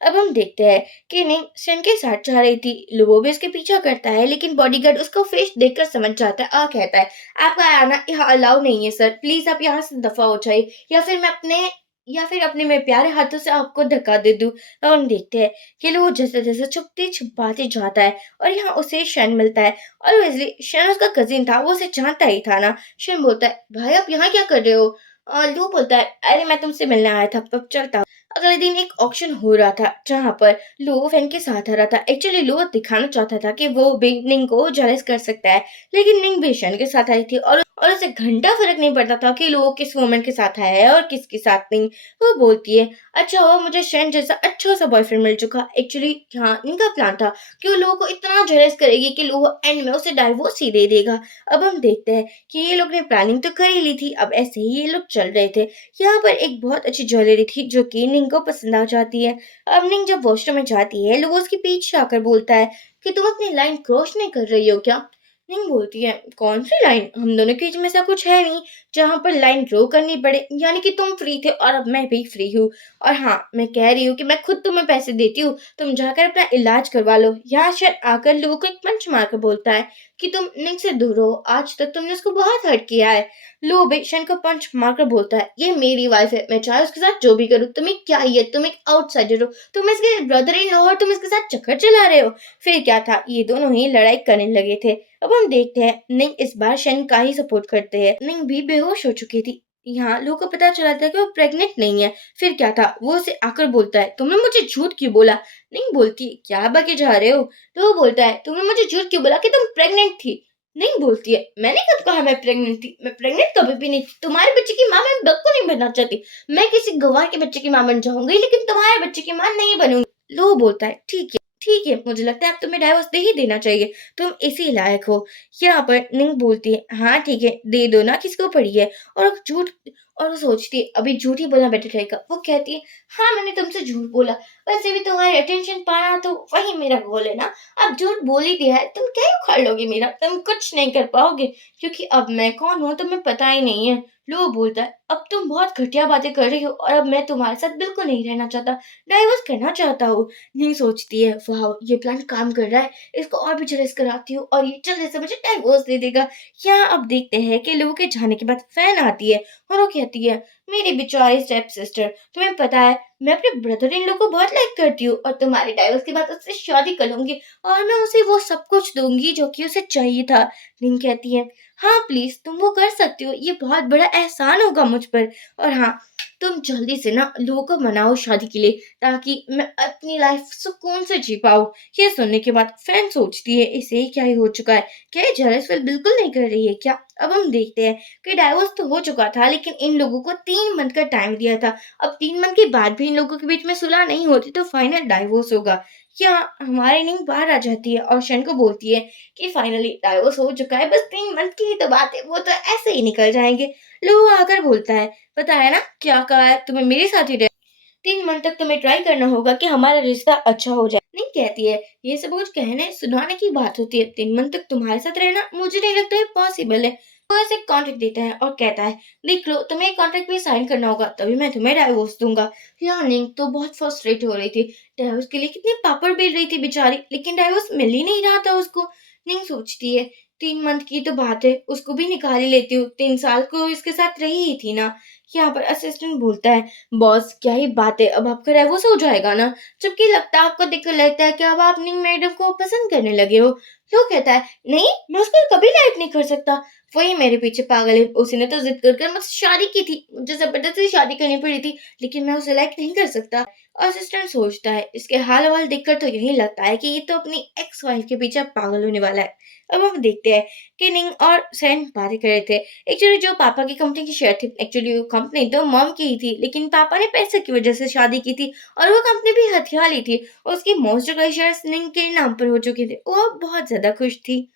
अब हम देखते हैं कि निंग शन के साथ जा रही थी। लोबो भी उसके पीछा करता है लेकिन बॉडीगार्ड उसका फेस देखकर समझ जाता है और कहता है, आपका आना यहाँ अलाउ नहीं है सर, प्लीज आप यहाँ से दफा हो जाइए या फिर अपने में प्यारे हाथों से आपको धक्का दे दूं। और हम देखते हैं कि वो जैसे जैसे छुपते छुपाते जाता है और यहाँ उसे शन मिलता है। और वैसे शन उसका कजिन था, वो उसे जानता ही था ना। शन बोलता है, भाई आप यहाँ क्या कर रहे हो? और लू बोलता है, अरे मैं तुमसे मिलने आया था, अब चलता हूँ। अगले दिन एक ऑक्शन हो रहा था जहां पर लो फैन के साथ आ रहा था। एक्चुअली लो दिखाना चाहता था कि वो भी निंग को जेलस कर सकता है, लेकिन निंग भी शन के साथ आई थी और उसे घंटा फर्क नहीं पड़ता था कि लो किस वुमन के साथ आया है और किसके साथ नहीं। वो बोलती है, अच्छा हो मुझे शन जैसा अच्छा सा बॉयफ्रेंड मिल चुका। एक्चुअली यहाँ निंग का प्लान था कि वो लो को इतना जेलस करेगी कि लो एंड में उसे डाइवोर्स ही दे देगा। अब हम देखते हैं कि ये लोग ने प्लानिंग तो कर ही ली थी, अब ऐसे ही ये लोग चल रहे थे। यहाँ पर एक बहुत अच्छी ज्वेलरी थी जो कि निंग को पसंद आ जाती है। अब निंग जब वॉशरूम में जाती है लोग उसके पीछे आकर बोलता है कि तुम अपनी लाइन क्रॉस नहीं कर रही हो क्या? निंग बोलती है, कौन सी लाइन? हम दोनों के बीच में ऐसा कुछ है नहीं जहां पर लाइन ड्रॉ करनी पड़े, यानी कि तुम फ्री थे और अब मैं भी फ्री हूँ। और हाँ मैं कह रही हूँ कि मैं खुद तुम्हें पैसे देती हूँ, तुम जाकर अपना इलाज करवा लो। यहाँ शायद आकर लोगों को एक पंच मारकर बोलता है कि तुम निंग से दूर हो, आज तक तुमने उसको बहुत हर्ट किया है। लो बेशन को पंच मारकर बोलता है, ये मेरी वाइफ है, मैं चाहे उसके साथ जो भी करूँ, तुम्हें क्या ही है, तुम एक आउटसाइडर हो, तुम इसके ब्रदर इन लॉ और तुम इसके साथ चक्कर चला रहे हो। फिर क्या था, ये दोनों ही लड़ाई करने लगे थे। अब हम देखते हैं निंग इस बार शन का ही सपोर्ट करते हैं। निंग भी बेहोश हो चुकी थी। यहाँ लोगों को पता चला था कि वो प्रेग्नेंट नहीं है। फिर क्या था, वो उसे आकर बोलता है, तुमने मुझे झूठ क्यों बोला? निंग बोलती है, क्या बके जा रहे हो? तो वो बोलता है, तुमने मुझे झूठ क्यों बोला कि तुम प्रेग्नेंट थी? नहीं बोलती है, मैंने कब कहा मैं प्रेग्नेंट थी? मैं प्रेग्नेंट कभी भी नहीं थी। तुम्हारे बच्चे की माँ मैं बिल्कुल नहीं बनना चाहती। मैं किसी गवार के बच्चे की माँ बन जाऊंगी लेकिन तुम्हारे बच्चे की माँ नहीं बनूंगी। लो बोलता है, ठीक है, मुझे लगता है अब तुम्हें डाइवोर्स दे ही देना चाहिए, तुम इसी लायक हो। यहाँ पर निंग बोलती है, हाँ ठीक है दे दो ना, किसको पड़ी है? और झूठ और वो सोचती है अभी झूठ ही बोलना बेटर रहेगा। वो कहती है, हाँ मैंने तुमसे झूठ बोला, वैसे भी तुम्हारी अटेंशन पाना तो वही मेरा गोल है ना। अब झूठ बोल ही दिया है, तुम क्या ही उखाड़ लोगे मेरा? तुम कुछ नहीं कर पाओगे क्योंकि अब मैं कौन हूँ तुम्हें पता ही नहीं है। लो बोलता है, अब तुम बहुत घटिया बातें कर रही हो और अब मैं तुम्हारे साथ बिल्कुल नहीं रहना चाहता, डाइवोर्स करना चाहता हूँ। नहीं सोचती है, वाह ये प्लान काम कर रहा है, इसको और भी जेलस कराती हूँ और ये जल्दी से मुझे डाइवोर्स दे देगा। यहाँ अब देखते हैं कि लोगों के जाने के बाद फैन आती है और वो कहती है, मेरी बेचारी स्टेप सिस्टर, तुम्हें पता है मैं अपने ब्रदर इन लोग को बहुत लाइक करती हूँ और तुम्हारे डाइवोर्स के बाद उससे शादी कर लूंगी और मैं उसे वो सब कुछ दूंगी जो कि उसे चाहिए था। रिंग कहती है, हाँ प्लीज तुम वो कर सकती हो, ये बहुत बड़ा एहसान होगा मुझ पर। और हाँ तुम जल्दी से ना लोगों को मनाओ शादी के लिए ताकि मैं अपनी लाइफ सुकून से जी पाऊँ। ये सुनने के बाद फैन सोचती है इसे क्या ही हो चुका है, क्या ये जेलस फील बिल्कुल नहीं कर रही है क्या? अब हम देखते हैं कि डाइवोर्स तो हो चुका था लेकिन इन लोगों को 3 मंथ का टाइम दिया था। अब 3 मंथ के बाद भी इन लोगों के बीच में सुलह नहीं होती तो फाइनल डाइवोर्स होगा। क्या हमारी नींद बाहर आ जाती है और शन को बोलती है कि फाइनली डाइवोर्स हो चुका है, बस 3 मंथ की ही तो बात है, वो तो ऐसे ही निकल जाएंगे। लो आकर बोलता है, पता है ना क्या कहा है, तुम्हें मेरे साथ ही 3 मंथ तक तुम्हें ट्राई करना होगा कि हमारा रिश्ता अच्छा हो जाए। नहीं कहती है, ये सब कुछ कहने सुनाने की बात होती है, 3 मंथ तक तुम्हारे साथ रहना मुझे नहीं लगता है पॉसिबल है। वो ऐसे कॉन्ट्रैक्ट देता है और कहता है, देख लो तुम्हें एक कॉन्ट्रैक्ट पे साइन करना होगा तभी मैं तुम्हें डाइवोर्स दूंगा। यार निंग तो बहुत फ्रस्ट्रेट हो रही थी, डाइवोर्स के लिए कितने पापड़ बेल रही थी बेचारी, लेकिन डाइवोर्स मिल ही नहीं रहा था उसको। निंग सोचती है 3 मंथ की तो बात है, उसको भी निकाल ही लेती हूँ, 3 साल को इसके साथ रही ही थी ना। यहाँ पर असिस्टेंट बोलता है, बॉस क्या ही बात है, अब आपका डाइवोर्स हो जाएगा ना। जबकि लगता है आपको देखकर लगता है कि अब आप निंग मैडम को पसंद करने लगे हो। वो कहता है, नहीं मैं उसको कभी लाइक नहीं कर सकता, वही मेरे पीछे पागल है, उसने तो जिद कर कर मुझसे शादी की थी, मुझे जबरदस्ती शादी करनी पड़ी थी, लेकिन मैं उसे लाइक नहीं कर सकता। असिस्टेंट सोचता है, इसके हाल हवाल देखकर तो यही लगता है कि ये तो अपनी एक्स वाइफ के पीछे पागल होने वाला है। अब हम देखते हैं कि निंग और सैन बातें कर रहे थे। एक्चुअली जो पापा की कंपनी की शेयर थी, एक्चुअली वो कंपनी तो मॉम की ही थी, लेकिन पापा ने पैसे की वजह से शादी की थी और वो कंपनी भी हथिया ली थी। उसकी मोस्ट कई शेयर्स निंग के नाम पर हो चुके थे। वो बहुत ज्यादा खुश थी।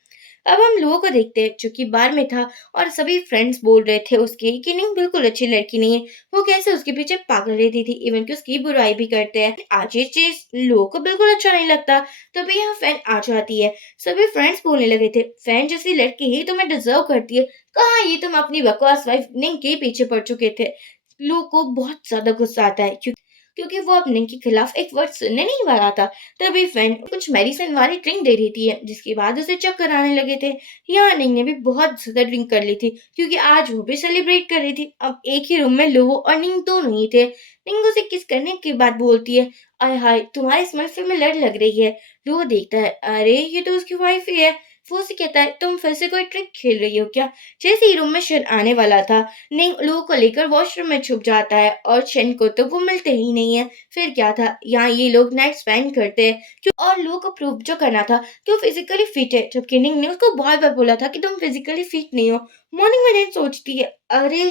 अब हम लोगों को देखते हैं जो कि बार में था और सभी फ्रेंड्स बोल रहे थे उसके कि नहीं बिल्कुल अच्छी लड़की नहीं है, वो कैसे उसके पीछे पागल रहती थी, इवन कि उसकी बुराई भी करते हैं। आज ये चीज लोगों को बिल्कुल अच्छा नहीं लगता। तभी यहाँ फैन आ जाती है। सभी फ्रेंड्स बोलने लगे थे, फैन जैसी लड़की ही तुम्हें डिजर्व करती है, कहाँ ये तुम अपनी बकवास वाइफ निंग के पीछे पड़ चुके थे। लोगों को बहुत ज्यादा गुस्सा आता है क्योंकि वो अपने के खिलाफ एक वर्ड सुनने नहीं वाला था। तभी फ्रेंड कुछ मेडिसिन वाली ड्रिंक दे रही थी जिसके बाद उसे चक्कर आने लगे थे। यहाँ निंग ने भी बहुत ज्यादा ड्रिंक कर ली थी क्योंकि आज वो भी सेलिब्रेट कर रही थी। अब एक ही रूम में लो और निंग दोनों ही थे। निंग उसे किस करने के बाद बोलती है, आय हाय तुम्हारी स्मेल फेमिलर लग रही है। लो देखता है, अरे ये तो उसकी वाइफ ही है। वो उसे कहता है, तुम फिर से कोई ट्रिक खेल रही हो क्या। जैसे ही रूम में शन आने वाला था, निंग लो को लेकर वॉशरूम में छुप जाता है और शन को तो वो मिलते ही नहीं है। फिर क्या था, यहाँ ये लोग नाइट स्पेंड करते हैं क्यों, और लो को प्रूव जो करना था कि वो फिजिकली फिट है, जबकि निंग ने उसको बार बार बोला था कि तुम फिजिकली फिट नहीं हो। मॉर्निंग में निंग सोचती है, अरे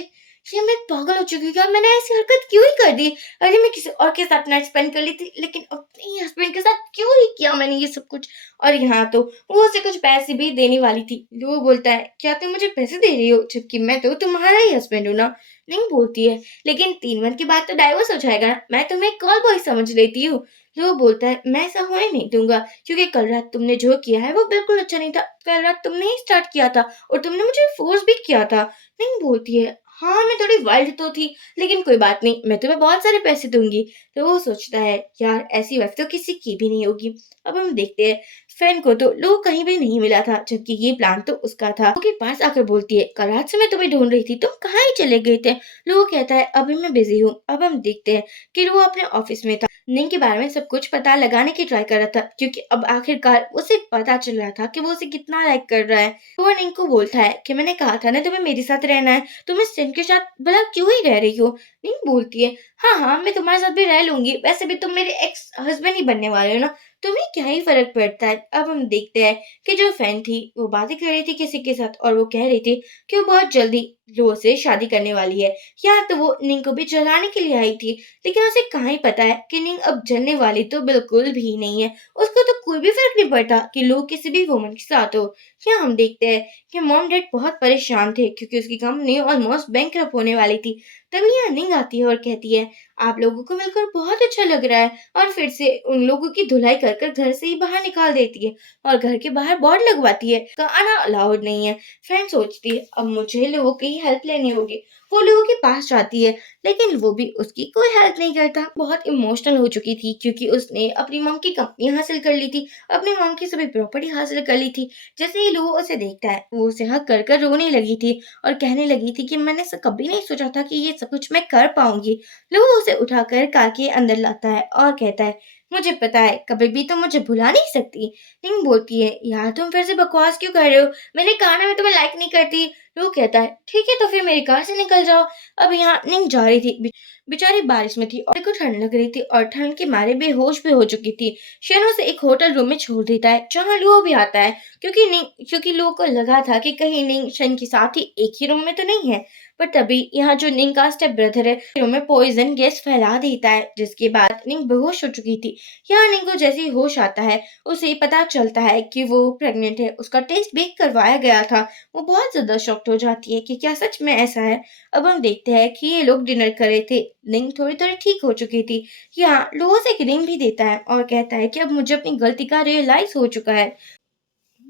ये मैं पागल हो चुकी हूँ क्या, मैंने ऐसी हरकत क्यों ही कर दी। अरे मैं किसी और के साथ नाइट स्पेंड कर ली थी, लेकिन अपने हस्बैंड के साथ क्यों ही किया मैंने ये सब कुछ। और यहाँ तो वो उसे कुछ पैसे भी देने वाली थी। वो बोलता है, क्या तुम मुझे पैसे दे रही हो, जबकि मैं तो तुम्हारा ही हस्बैंड हूँ ना। नहीं बोलती है, लेकिन 3 मंथ के बाद तो डाइवोर्स हो जाएगा ना, मैं तुम्हें कॉल बॉय समझ लेती हूँ। वो बोलता है, मैं ऐसा होने नहीं दूंगा, क्योंकि कल रात तुमने जो किया है वो बिल्कुल अच्छा नहीं था। कल रात तुमने ही स्टार्ट किया था और तुमने मुझे फोर्स भी किया था। नहीं बोलती है, हाँ मैं थोड़ी वाइल्ड तो थी, लेकिन कोई बात नहीं, मैं तुम्हें बहुत सारे पैसे दूंगी। तो वो सोचता है, यार ऐसी वाइफ तो किसी की भी नहीं होगी। अब हम देखते हैं फैन को तो लो कहीं भी नहीं मिला था, जबकि ये प्लान तो उसका था। लो के पास आकर बोलती है, कल रात से मैं तुम्हें ढूंढ रही थी, तुम कहाँ ही चले गए थे। लो कहता है, अभी मैं बिजी हूँ। अब हम देखते हैं कि लो अपने ऑफिस में था, निंग के बारे में सब कुछ पता लगाने की ट्राई कर रहा था, क्योंकि अब आखिरकार उसे पता चल रहा था कि वो उसे कितना लाइक कर रहा है। वो निंग को बोलता है कि मैंने कहा था ना तुम्हें मेरे साथ रहना है, तुम इस जिन के साथ भला क्यों ही रह रही हो। निंग बोलती है, हाँ हाँ मैं तुम्हारे साथ भी रह लूंगी, वैसे भी तुम मेरे एक्स हस्बैंड ही बनने वाले हो ना, तुम्हें क्या ही फर्क पड़ता है। अब हम देखते हैं कि जो फैन थी वो बातें कर रही थी किसी के साथ और वो कह रही थी कि वो बहुत जल्दी लो से शादी करने वाली है। यहाँ तो वो निंग को भी जलाने के लिए आई थी, लेकिन उसे कहाँ ही पता है कि निंग अब जलने वाली तो बिल्कुल भी नहीं है। उसको तो कोई भी फर्क नहीं पड़ता कि लोग किसी भी वुमन के साथ हो। यहाँ हम देखते हैं कि मॉम डैड बहुत परेशान थे क्योंकि उसकी कंपनी ऑलमोस्ट बैंकरप्ट होने वाली थी। तभी यहाँ निंग आती है और कहती है, आप लोगों को मिलकर बहुत अच्छा लग रहा है, और फिर से उन लोगों की धुलाई कर कर घर से ही बाहर निकाल देती है और घर के बाहर बोर्ड लगवाती है कि आना अलाउड नहीं है। फ्रेंड सोचती है, अब मुझे लोगों की हेल्प लेनी होगी। वो लोगों के पास जाती है, लेकिन वो भी उसकी कोई हेल्प नहीं करता। बहुत इमोशनल हो चुकी थी क्योंकि उसने अपनी मॉम की कंपनी हासिल कर ली थी, अपनी मॉम की सभी प्रॉपर्टी हासिल कर ली थी। जैसे ही लोगो उसे देखता है वो उसे हक कर कर रोने लगी थी और कहने लगी थी कि मैंने कभी नहीं सोचा था कि ये सब कुछ मैं कर पाऊंगी। लोगो उसे उठाकर कार के अंदर लाता है और कहता है, मुझे पता है कभी भी तुम मुझे भुला नहीं सकती। निंग बोलती है, यार तुम फिर से बकवास क्यों कर रहे हो, मैंने कहा ना मैं तुम्हें लाइक नहीं करती। लोग कहता है, ठीक है तो फिर मेरी कार से निकल जाओ। अब यहाँ निंग जा रही थी, बेचारी बारिश में थी और को ठंड लग रही थी और ठंड के मारे बेहोश भी हो चुकी थी। शेनो से एक होटल रूम में छोड़ देता है जहाँ लुओ भी आता है, क्योंकि लुओ को लगा था कि कहीं निंग शन के साथ ही एक ही रूम में तो नहीं है। पर तभी यहाँ जो निंग का स्टेप ब्रदर है रूम में पॉइजन गैस फैला देता है, जिसके बाद निंग बेहोश हो चुकी थी। यहाँ निंग को जैसे ही होश आता है उसे पता चलता है कि वो प्रेग्नेंट है। उसका टेस्ट भी करवाया गया था। वो बहुत ज्यादा शॉक्ड हो जाती है कि क्या सच में ऐसा है। अब हम देखते हैं कि ये लोग डिनर कर रहे थे। निंग थोड़ी थोड़ी ठीक हो चुकी थी। यहाँ लोगों से एक रिंग भी देता है और कहता है कि अब मुझे अपनी गलती का रियलाइज हो चुका है।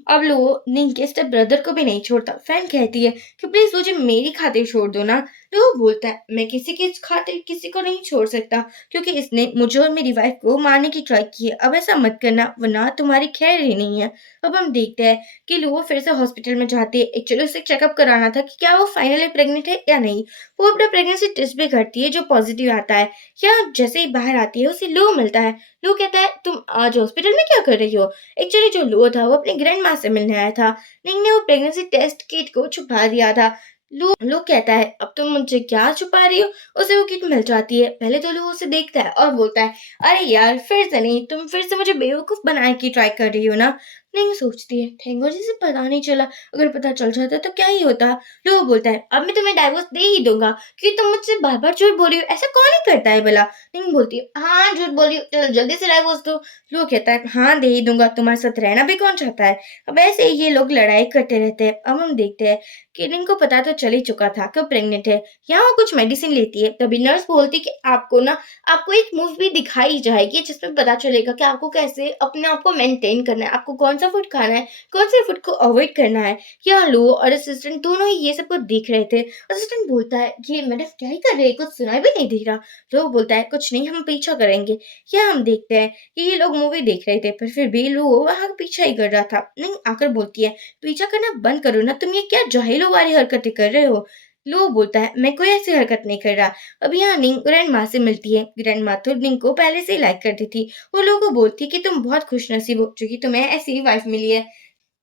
अब लो निंग के स्टेप ब्रदर को भी नहीं छोड़ता। फैन कहती है कि प्लीज मुझे मेरी खातिर छोड़ दो ना। लो बोलता है मैं किसी की खातिर किसी को नहीं छोड़ सकता, क्योंकि इसने मुझे और मेरी वाइफ को मारने की ट्राई की है। अब ऐसा मत करना वरना तुम्हारी खैर ही नहीं है। अब हम देखते हैं कि लो फिर से हॉस्पिटल में जाती है। एक्चुअली उसे चेकअप कराना था कि क्या वो फाइनली प्रेग्नेंट है या नहीं। वो अपना प्रेगनेंसी टेस्ट भी करती है जो पॉजिटिव आता है। या जैसे ही बाहर आती है उसे लो मिलता है। लो कहता है तुम आज हॉस्पिटल में क्या कर रही हो। एक्चुअली जो लो था वो अपनी ग्रैंड माँ से मिलने आया था। निंग ने वो प्रेगनेंसी टेस्ट किट को छुपा दिया था। लो कहता है अब तुम मुझसे क्या छुपा रही हो। उसे वो किट मिल जाती है। पहले तो लो उसे देखता है और बोलता है अरे यार फिर से नहीं, तुम फिर से मुझे बेवकूफ बनाने की ट्राई कर रही हो ना। नहीं सोचती है थैंक गॉड जिसे पता नहीं चला, अगर पता चल जाता तो क्या ही होता। लो बोलता है अब मैं तुम्हें डाइवोर्स दे ही दूंगा कि तुम मुझसे बार बार झूठ बोल रही हो, ऐसा कौन ही करता है भला। नहीं बोलती है हाँ झूठ बोल रही हो, चलो जल्दी से डाइवोर्स दो। लो कहता है हाँ दे ही दूंगा, तुम्हारे साथ रहना भी कौन चाहता है। अब ऐसे ही ये लोग लड़ाई करते रहते हैं। अब हम देखते हैं कि रिंग को पता तो चल ही चुका था कि प्रेग्नेंट है। यहाँ वो कुछ मेडिसिन लेती है, तभी नर्स बोलती कि आपको ना आपको एक मूवी दिखाई जाएगी जिसमें पता चलेगा कि आपको कैसे अपने आप को मेंटेन करना है, आपको कौन सा फूड खाना है, कौन से फूड को अवॉइड करना है। यहाँ लो और असिस्टेंट दोनों ही ये सब कुछ देख रहे थे। असिस्टेंट बोलता है ये मैडम क्या ही कर रहे हैं, कुछ सुनाई भी नहीं दे रहा। लो बोलता है कुछ नहीं हम पीछा करेंगे। यहाँ हम देखते हैं कि ये लोग मूवी देख रहे थे पर फिर भी लो वहाँ पीछा ही कर रहा था। नहीं आकर बोलती है पीछा करना बंद करो ना, तुम ये क्या जाहिलों वाली हरकतें कर रहे हो। लो बोलता है मैं कोई ऐसी हरकत नहीं कर रहा। अब यहाँ निंग ग्रैंड माँ से मिलती है। ग्रैंड माँ तो निंग को पहले से ही लाइक करती थी। वो लोगों को बोलती है कि तुम बहुत खुश नसीब हो क्योंकि तुम्हें ऐसी वाइफ मिली है।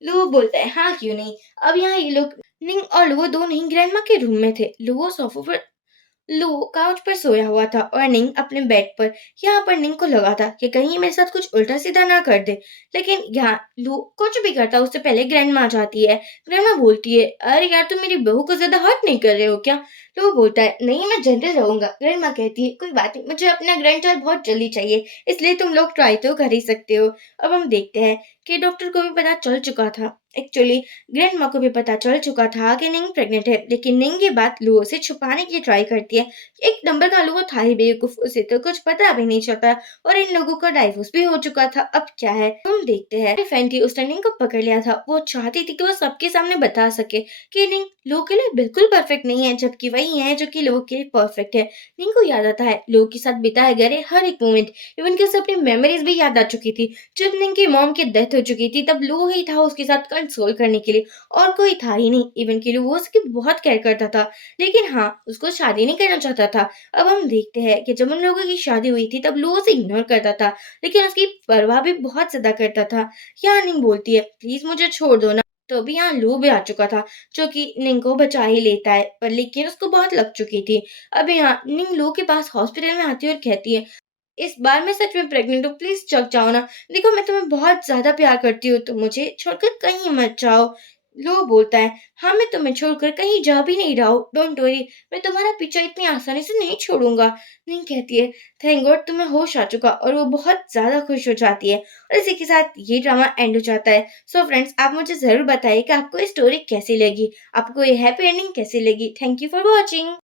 लुओ बोलता है हाँ क्यों नहीं। अब यहाँ ये लोग निंग और लुओ दोनों ही ग्रैंडमा के रूम में थे। लुओ सोफे पर लू काउच पर सोया हुआ था और निंग अपने बेड पर। यहाँ पर निंग को लगा था कि कहीं मेरे साथ कुछ उल्टा सीधा ना कर दे, लेकिन यहाँ लू कुछ भी करता उससे पहले ग्रैंडमा आ जाती है। ग्रैंडमा बोलती है अरे यार तुम मेरी बहू को ज्यादा हर्ट नहीं कर रहे हो क्या। लू बोलता है नहीं मैं जनरल रहूंगा। ग्रैंडमा कहती है कोई बात नहीं, मुझे अपना ग्रैंड चाइल्ड बहुत जल्दी चाहिए, इसलिए तुम लोग ट्राई तो कर ही सकते हो। अब हम देखते हैं कि डॉक्टर को भी पता चल चुका था। एक्चुअली ग्रैंडमा को भी पता चल चुका था कि निंग प्रेग्नेंट है, लेकिन निंग ये बात लुओ से छुपाने की ट्राई करती है। एक नंबर का लुओ था ही बेवकूफ, उसे तो कुछ पता भी नहीं चलता और इन लोगों का डाइवोर्स भी हो चुका था। अब क्या है हम देखते हैं। फैंटी उसने निंग को पकड़ लिया था। वो चाहती थी कि वो सबके सामने बता सके कि निंग लो के लिए बिल्कुल परफेक्ट नहीं है, जबकि वही है जो कि लो के लिए परफेक्ट है। निंग को याद आता है लो के साथ बिताए गए हर एक मोमेंट, इवन कि उसे अपनी मेमोरीज भी याद आ चुकी थी। जब निंग की मॉम की डेथ हो चुकी थी तब लो ही था उसके साथ कंसोल करने के लिए, और कोई था ही नहीं। इवन कि वो उसकी बहुत केयर करता था, लेकिन हाँ उसको शादी नहीं करना चाहता था। अब हम देखते हैं कि जब उन लोगों की शादी हुई थी तब लो उसे इग्नोर करता था, लेकिन उसकी परवाह भी बहुत ज्यादा करता था। यहाँ निंग बोलती है प्लीज मुझे छोड़ दो ना। तो अभी यहाँ लू भी आ चुका था जो कि निंग को बचा ही लेता है, पर लेकिन उसको बहुत लग चुकी थी। अब यहाँ निंग लू के पास हॉस्पिटल में आती है और कहती है इस बार मैं सच में प्रेग्नेंट हूँ, प्लीज चक जाओ ना। देखो मैं तुम्हें बहुत ज्यादा प्यार करती हूँ, तो मुझे छोड़कर कहीं मत जाओ। लो बोलता है हाँ मैं तुम्हें छोड़कर कहीं जा भी नहीं रहा हूँ, डोंट वरी, मैं तुम्हारा पीछा इतनी आसानी से नहीं छोड़ूंगा। नहीं कहती है थैंक गॉड तुम्हें होश आ चुका, और वो बहुत ज्यादा खुश हो जाती है। और इसी के साथ ये ड्रामा एंड हो जाता है। सो फ्रेंड्स आप मुझे जरूर बताइए कि आपको ये स्टोरी कैसी लगी, आपको ये हैप्पी एंडिंग कैसी लगी। Thank you for watching.